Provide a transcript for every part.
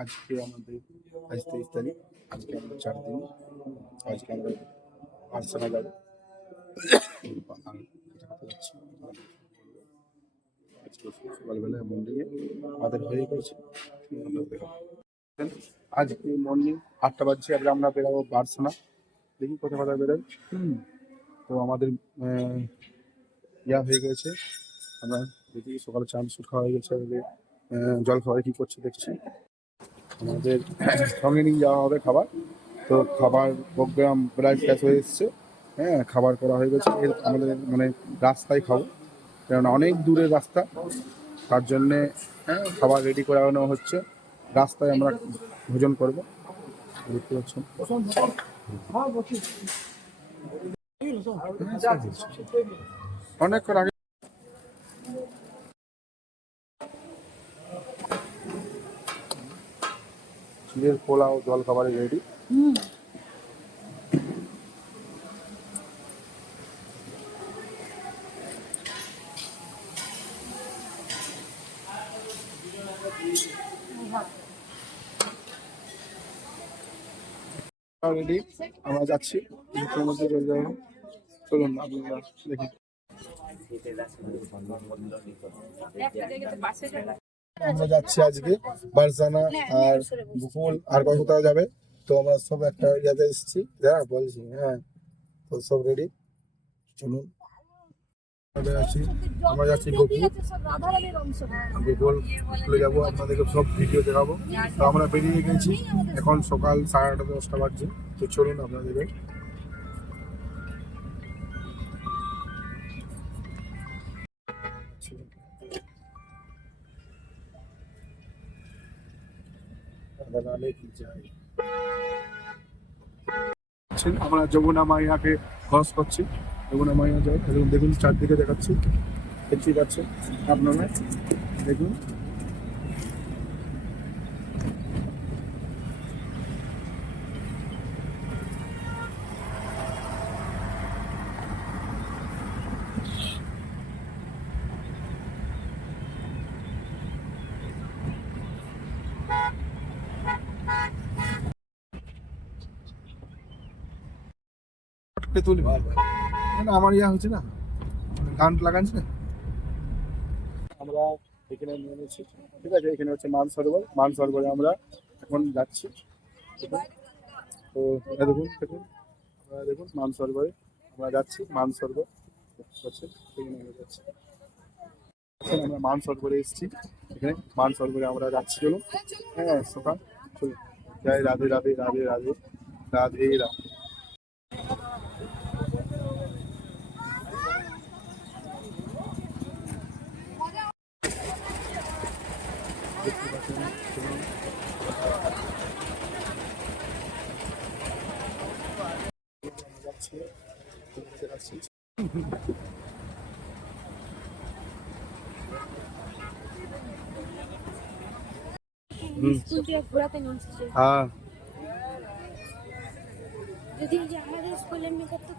আজকে আমাদের আজ 23 তারিখ। আজকে আমরা 4 দিন। আজকে আমরা পাঠশালা যাবো। আর যেটা কথা হচ্ছে, আজকে সকালবেলা মর্নিংয়ে আমাদের হয়ে গেছে। আমরা বেরোবো। আজকে মর্নিং 8টা বাজছে। আজকে আমরা বেরোবো পাঠশালা। দেখি কোথায় কোথায় বেরোই। তো আমাদের হয়ে গেছে। আমরা দেখি সকালে চান শুট খাওয়া হয়ে গেছে। জল খাওয়াই কী করছে দেখছি। আমাদের সঙ্গে নিয়ে যাওয়া হবে খাবার। তো খাবার প্রোগ্রাম প্রায় শেষ হয়ে এসছে। হ্যাঁ, খাবার করা হয়ে গেছে। আমাদের মানে রাস্তায় খাবো, কেননা অনেক দূরের রাস্তা। তার জন্যে খাবার রেডি করানো হচ্ছে। রাস্তায় আমরা ভোজন করবো, দেখতে পাচ্ছেন। অনেকক্ষণ আগে চিড়ের পোলাও জল খাবারে রেডি। রেডি, আমরা যাচ্ছি। মধ্যে চলে যাবো। চলুন আপনারা দেখি। আমরা যাচ্ছি আজকে বারসানা আর বুকুল আর কোথাও যাবে। তো আমরা সব একটা ইয়াতে এসেছি, বলছি। হ্যাঁ, তো সব রেডি, চলুন। আমরা যাচ্ছি গোকুল গোকুলে যাবো, আপনাদেরকে সব ভিডিও দেখাবো। তো আমরা বেরিয়ে গেছি, এখন সকাল 8:30 10টা বাজছে। তো চলুন আপনাদেরকে আমরা যমুনা মাইয়াকে ক্রস করছি। যমুনা মাইয়া যাই, দেখুন চারদিকে দেখাচ্ছি, দেখতেই পাচ্ছেন আপনারা। দেখুন তুলি আমার হচ্ছে না, গান লাগাচ্ছি না। আমরা এখানে নিয়ে নিয়েছি, ঠিক আছে। এখানে হচ্ছে মানসরোবরে আমরা এখন যাচ্ছি। তো দেখুন দেখুন মানসরোবরে আমরা যাচ্ছি। মানসরোবর সেখানে যাচ্ছি। আমরা মানসরোবরে এসেছি। এখানে মানসরোবরে আমরা যাচ্ছি। চলুন। হ্যাঁ, সকাল চলুন। জয় রাধে রাধে রাধে রাধে রাধে রাধে। হ্যাঁ, যদি আমাদের স্কুলের মেকআপ তো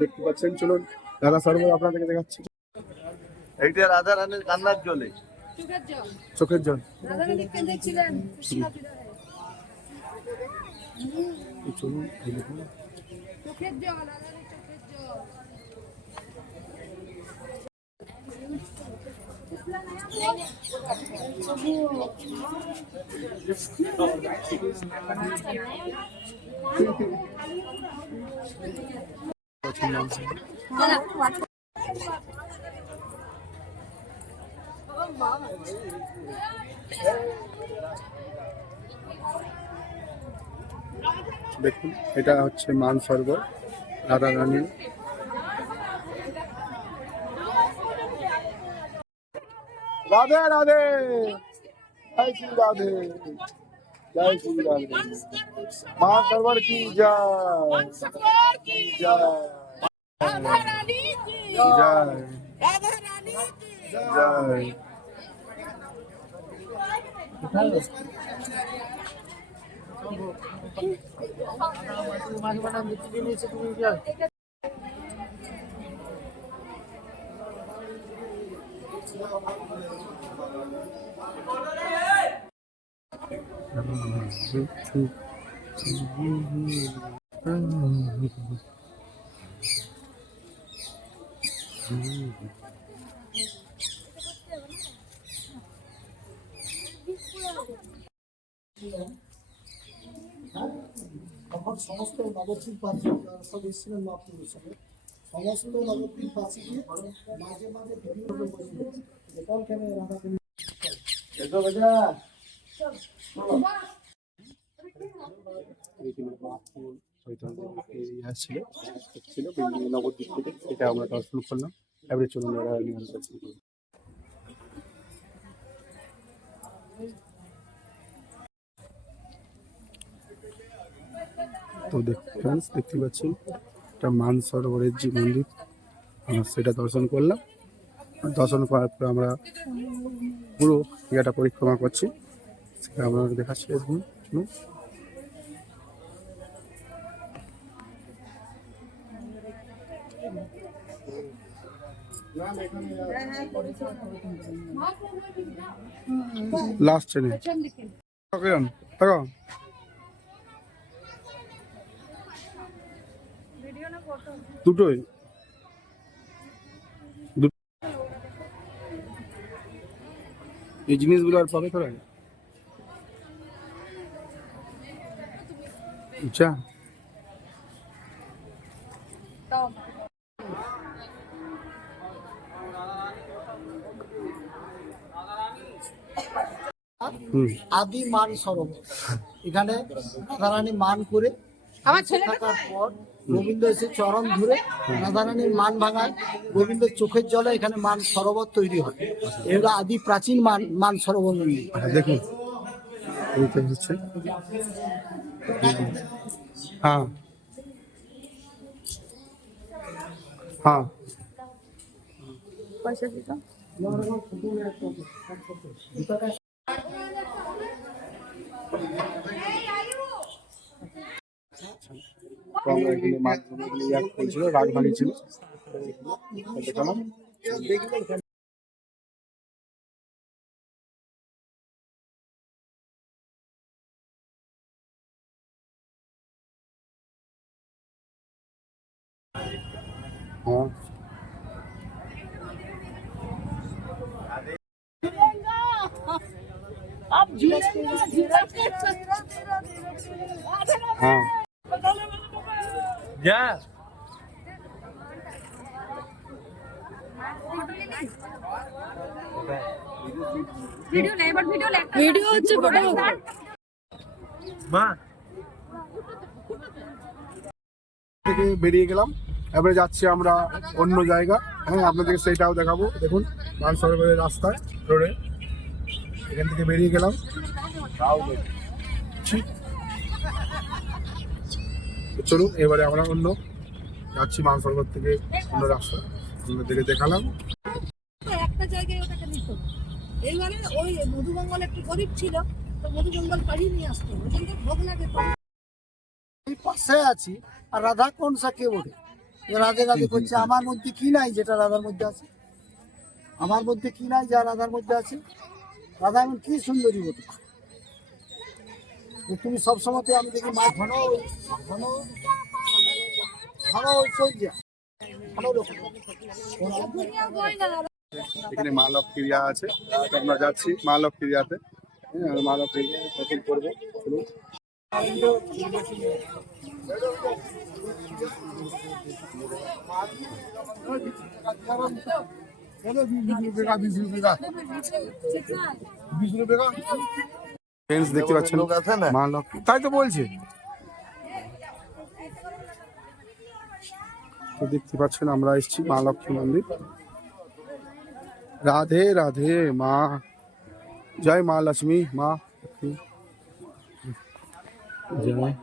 দেখতে পাচ্ছেন। চলুন রাধা সরোবর আপনাদেরকে দেখাচ্ছি। এইটা রাধা রানীর কান্নার জলে, চোখের জল। চলুন চোখের জল। দেখুন, এটা হচ্ছে মানসরোবর, রাধা রানী। রাধে রাধে, জয় শ্রী রাধে, জয় শ্রী রাধে। মানসরোবর কি জয়, জয় জয়। তখন সমস্ত নবদ্বীপ বাসী সব এসেছিলেন মহাপ্রভুর সঙ্গে, সমস্ত নবদ্বীপ বাসীকে মাঝে মাঝে বিভিন্ন কোন কেন রাধা ছিল নবদ্বীপ থেকে, এটা আমরা দর্শন করলাম। এবারে চলুন দর্শন করলাম। তো ফ্রেন্ডস দেখতে পাচ্ছেন এটা মানসরোবরের যে মন্দির, আমরা সেটা দর্শন করলাম। দর্শন করার পর আমরা পুরো জায়গাটা পরিক্রমা করছি, সেটা আমরা দেখাচ্ছি। দেখুন লাস্ট ট্রেনে দুটোই এই জিনিসগুলো আর পাবে তোরা? আচ্ছা, আদি মান সরোবর। এখানে রাধারানী মান করে থাকার পর গোবিন্দ এসে চরণ ধরে রাধারানীর মান ভাঙায়, গোবিন্দের চোখের জলে এখানে মান সরোবর তৈরি হয়। এগুলো আদি প্রাচীন মান সরোবর মন্দির। দেখুন এইটা হচ্ছে, হ্যাঁ হ্যাঁ ছিল, রাগ ভাঙি ছিল। হ্যাঁ হ্যাঁ যা ভিডিও হচ্ছে, ফটো মা থেকে বেরিয়ে গেলাম। এবারে যাচ্ছি আমরা অন্য জায়গা। হ্যাঁ, আপনাদেরকে সেইটাও দেখাবো। দেখুন মানসরোবরের রাস্তায় রোডে এখান থেকে বেরিয়ে গেলাম। চলুন এবারে আমরা অন্য যাচ্ছি মানসরোবর থেকে অন্য রাস্তা, আপনাদেরকে দেখালাম। একটা জায়গায় ওটাকে নিত। এইবারে ওই মধুমঙ্গল একটু গরিব ছিল, তো মধুমঙ্গল পাড়িয়ে নিয়ে আসতো, ওখান থেকে ভোগ লাগে। এই পাশে আছি আর রাধা কোন সা কে ওঠে, রাধে রাধে করছে। আমার মধ্যে কি নাই যেটা রাধার মধ্যে আছে? আমার মধ্যে কি নাই যা রাধার মধ্যে আছে? রাধা এমন কি সুন্দরী বটে যে তুমি সবসময়, আমি দেখি মা ঘন ঘন ঘন ঐশ্বর্যা ঘন রকম। এখানে মা লক্ষ্মীরিয়া আছে, আমরা যাচ্ছি মা লক্ষ্মীরিয়াতে। হ্যাঁ, মা লক্ষ্মী দর্শন করবো। চলুন দেখতে পাচ্ছেন লোক আছে না? মা লক্ষ্মী, তাই তো বলছি। তো দেখতে পাচ্ছেন আমরা এসেছি মা লক্ষ্মী মন্দির। রাধে রাধে মা, জয় মা লক্ষ্মী, মা লক্ষ্মী জয়।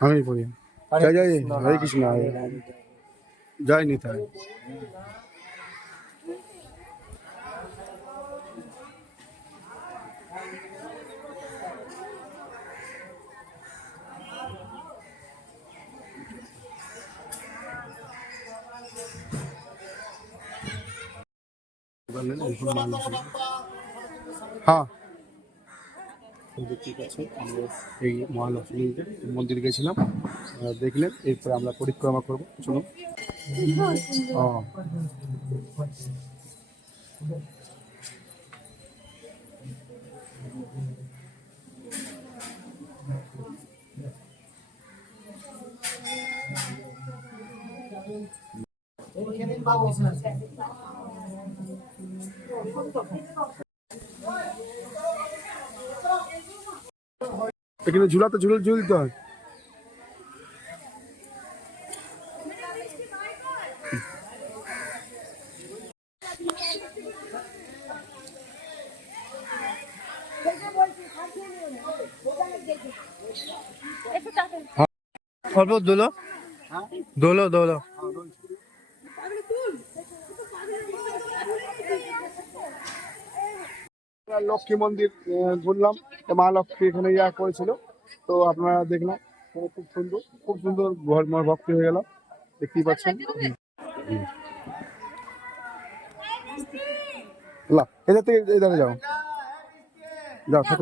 আমি পড়ি জয় জয় হরে কৃষ্ণ, জয় নিতাই। পারলেন এখন মানুষ হ্যাঁ দেখতে পাচ্ছেন আমরা এই মহালক্ষ্মী মন্দিরে গেছিলাম, দেখলেন। এরপরে আমরা পরিক্রমা করবো, চলুন। ও এখানে ঝুলাতে ঝুলতে হয়। অল্প দোলো দোলো দোলো। লক্ষ্মী মন্দির ঘুরলাম, মা লক্ষ্মী এখানে ইয়া করেছিল, তো আপনারা দেখলাম খুব সুন্দর ভক্তি হয়ে গেল, দেখতেই পাচ্ছেন। এদের থেকে এধারে যাও যাও ছোট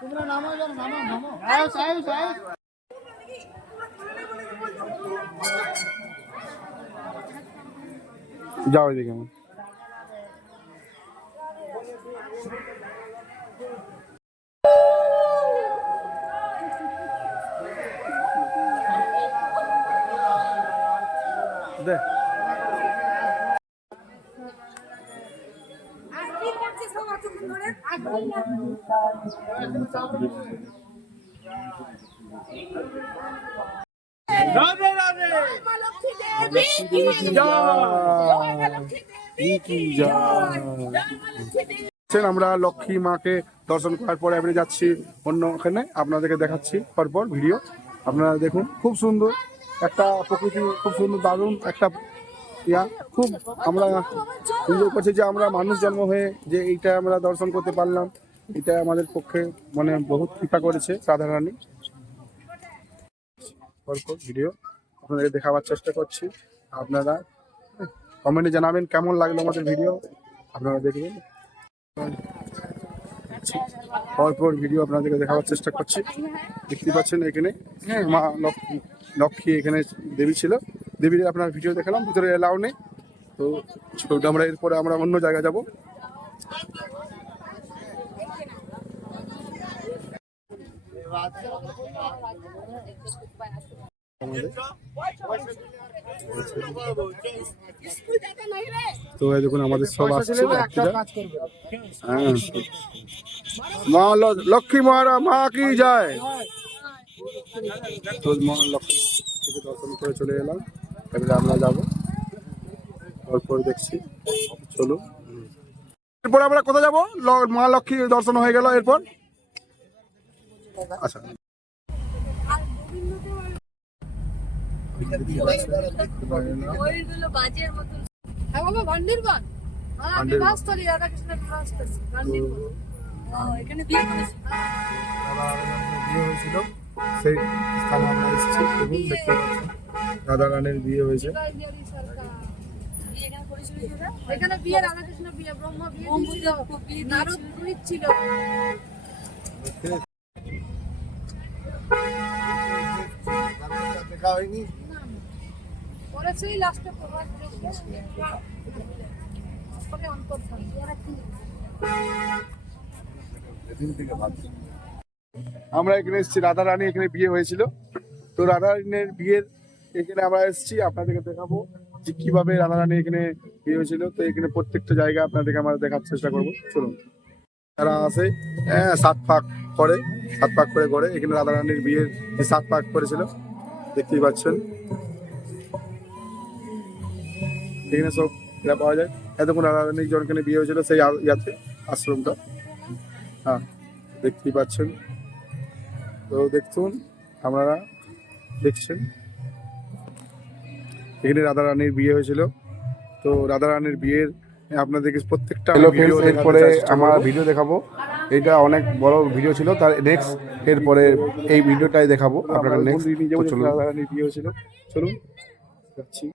তোমরা নামো নামো নামো যাও এদিকে। দেখ রাধে রাধে আমরা লক্ষ্মী মাকে দর্শন করার পরে এবারে যাচ্ছি অন্য ওখানে, আপনাদেরকে দেখাচ্ছি পরপর ভিডিও। আপনারা দেখুন, খুব সুন্দর একটা প্রকৃতি, খুব সুন্দর দারুণ একটা ইয়া। খুব আমরা এনজয় করছি যে আমরা মানুষ জন্ম হয়ে যে এইটা আমরা দর্শন করতে পারলাম, এটা আমাদের পক্ষে মানে বহুত কৃপা করেছে রাধারানী। পরপর ভিডিও আপনাদেরকে দেখাবার চেষ্টা করছি, আপনারা কমেন্টে জানাবেন কেমন লাগলো আমাদের ভিডিও, আপনারা দেখবেন। পরপর ভিডিও আপনাদেরকে দেখাবার চেষ্টা করছি, দেখতে পাচ্ছেন এখানে মা লক্ষ্মী এখানে দেবী ছিল, দেবীর আপনার ভিডিও দেখালাম, ভিতরে এলাও নেই। তো আমরা এরপরে আমরা অন্য জায়গায় যাব। তো এই দেখুন আমাদের সব আসছে, মা লক্ষ্মী মা কি যায়। তো মা লক্ষ্মী থেকে দর্শন করে চলে এলাম, এবারে আমরা যাবো পরপর দেখছি, চলুন। এরপর আমরা কোথায় যাবো? মা লক্ষ্মী দর্শন হয়ে গেল, এরপর আচ্ছা হয়েছিল সেই স্থানে আমরা এসেছি এবং দেখতে পাচ্ছি রাধারানীর বিয়ে হয়েছে। এখানে বিয়ে রাধাকৃষ্ণ বিয়ে, ব্রহ্মা বিয়ে ছিল, নারদ পুরোহিত ছিল। দেখা হয়নি, পরে সেই লাস্টে প্রভাত অন্তর্ধান। আমরা এখানে এসেছি, রাধারানী এখানে বিয়ে হয়েছিল, তো রাধারানীর বিয়ের এখানে আমরা এসেছি, আপনাদেরকে দেখাবো যে কিভাবে রাধারানী এখানে বিয়ে হয়েছিল। তো এখানে প্রত্যেকটা জায়গা আপনাদেরকে আমরা দেখার চেষ্টা করবো, চলুন। তারা আসে 7 পাক করে, 7 পাক করে ঘরে এখানে রাধারানীর বিয়ের 7 পাক করেছিল, দেখতেই পাচ্ছেন। এখানে সব পাওয়া যায়, এতক্ষণ রাধারানীর জনখানে বিয়ে হয়েছিল সেই ইয়াতে আশ্রমটা, হ্যাঁ দেখতেই পাচ্ছেন। তো দেখুন, আপনারা দেখছেন এখানে রাধারানীর বিয়ে হয়েছিল। তো রাধারানীর বিয়ের আপনাদেরকে প্রত্যেকটা এরপরে আমরা ভিডিও দেখাবো, এইটা অনেক বড় ভিডিও ছিল, তার নেক্সট এরপরে এই ভিডিওটাই দেখাবো আপনারা নেক্সট। নিজে বলে রাধারানীর বিয়ে হয়েছিল। চলুন যাচ্ছি।